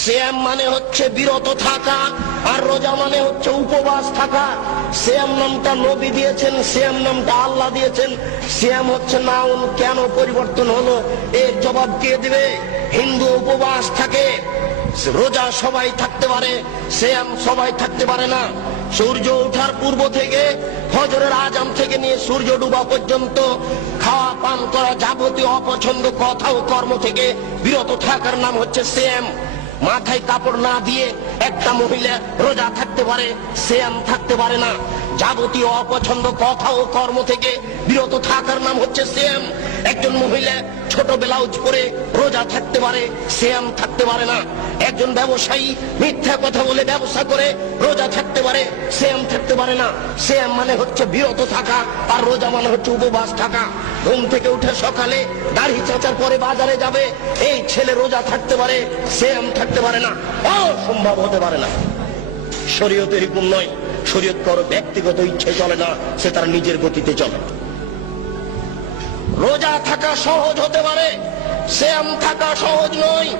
সিয়াম মানে হচ্ছে বিরত থাকা, আর রোজা মানে হচ্ছে উপবাস থাকা। সিয়াম নামটা নবী দিয়েছেন, সিয়াম নামটা আল্লাহ দিয়েছেন। সিয়াম হচ্ছে নাউন, কেন পরিবর্তন হলো এর জবাব কে দিবে? হিন্দু উপবাস থাকে, রোজা সবাই থাকতে পারে, সিয়াম সবাই থাকতে পারে না। সূর্য ওঠার পূর্ব থেকে ফজরের আজান থেকে নিয়ে সূর্য ডুবা পর্যন্ত খাওয়া পান করা যাবতীয় অপছন্দ কথা ও কর্ম থেকে বিরত থাকার নাম হচ্ছে সিয়াম। মাথায় কাপড় না দিয়ে একটা মহিলা রোজা থাকতে পারে, সিয়াম থাকতে পারে না। যাবতীয় অপছন্দ কথা ও কর্ম থেকে বিরত থাকার নাম হচ্ছে সিয়াম। একজন মহিলা ছোট ব্লাউজ পরে রোজা থাকতে পারে, সিয়াম থাকতে পারে না। একজন ব্যবসায়ী মিথ্যা কথা বলে ব্যবসা করে রোজা থাকতে পারে, সিয়াম থাকতে পারে না। সিয়াম মানে হচ্ছে বিরত থাকা, আর রোজা মানে হচ্ছে উপবাস থাকা। ঘুম থেকে উঠে সকালে দাড়ি চাচার পরে বাজারে যাবে, এই ছেলে রোজা থাকতে পারে, সিয়াম থাকতে পারে না। অসম্ভব হতে পারে না। শরীয়তের হুকুম নয়, শরীয়ত কারো ব্যক্তিগত ইচ্ছে চলে না, সে তার নিজের গতিতে চলে। রোজা থাকা সহজ হতে পারে, সিয়াম থাকা সহজ নয়।